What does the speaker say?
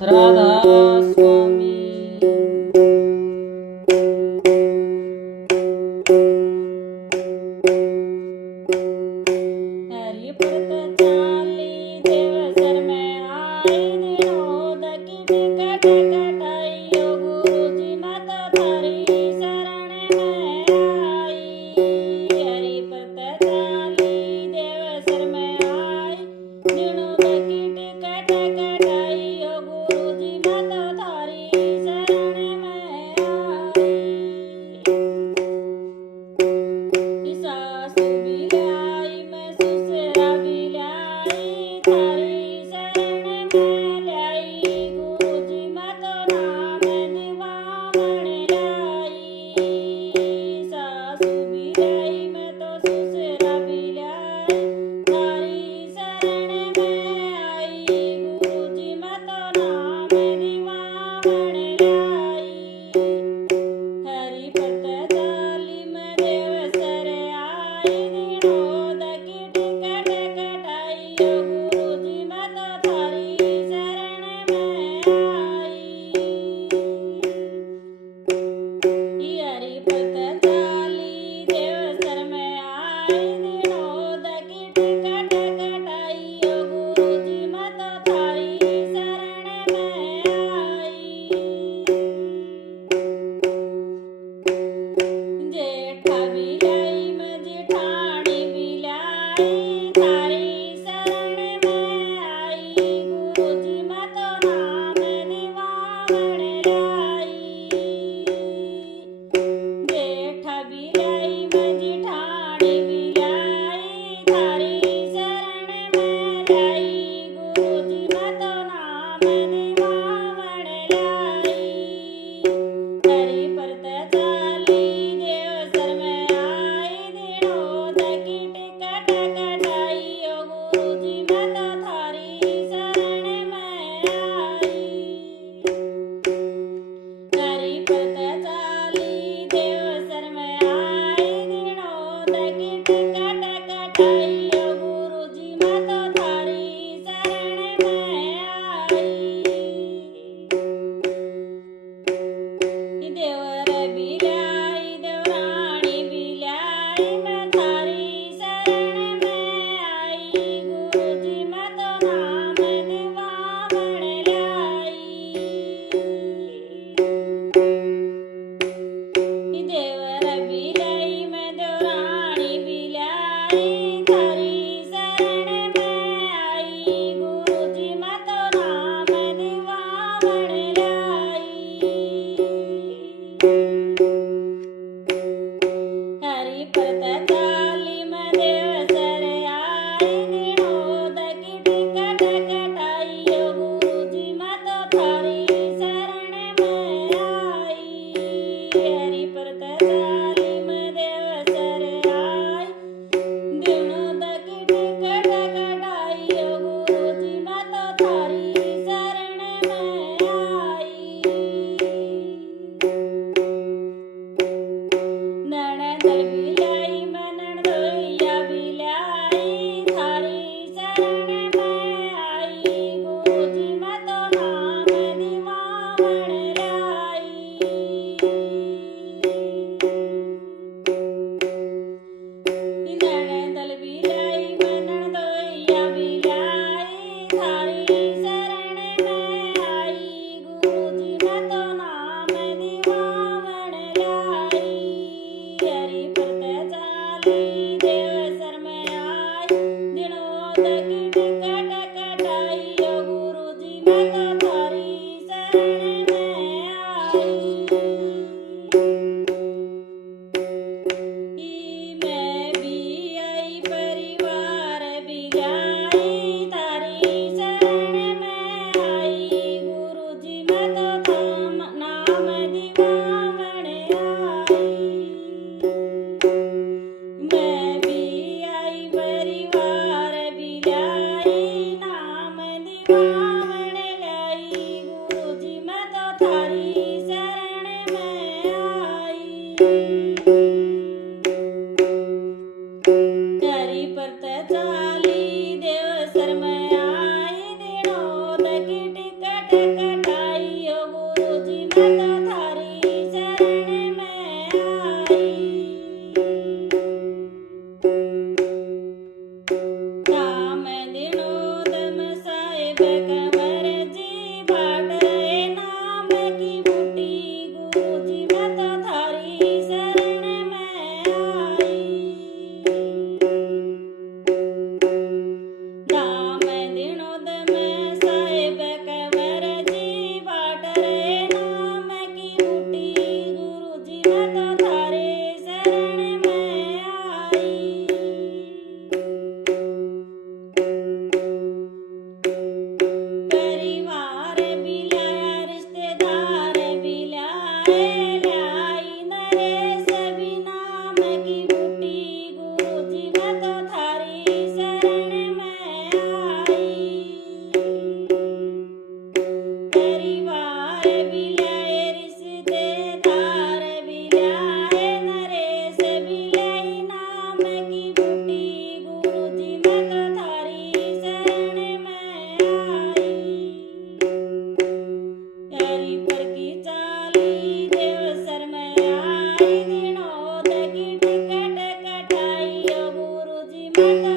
राधा स्वामी। हरि पुरत चाली देवसर में आई विनोद की टिकट कटाई गुरु जी मत थारी शरण में आई। हरि पुरत चाली देवसर में आई विनोद की टिकट कटाई गुरु जी मत थारी शरण में आई। सासु भी लाई मैं ससुरा भी लाई थारी शरण में लाई गुरु जी मत नाम दिवावण लाई। सासु भी लाई मैं तो ससुरा भी लाई थारी शरण में आई गुरु जी मत नाम दिवावण लाई। हरि पत चाली में देवसर आई विनोद की टिकट कटाई गुरु जी मत थारी शरण में आई। हरि पत चाली देवसर में आई विनोद की टिकट कटाई गुरु जी मत थारी शरण में आई। जेठा भी लाई मैं जेठानी भी लाई थारी शरण में आई गुरु जी मत नाम दिवावण लाई। जेठा भी लाई मैं जेठानी भी लाई थारी शरण में लाई गुरु जी मत नाम दिवावण लाई। हरि परत चाली देवसर में आई विनोद की टिकट कटाई गुरु जी मत थारी शरण में आई। हरि परत चाली देवसर में आई विनोद की टिकट कटाई गुरु जी मत थारी शरण में आई। माता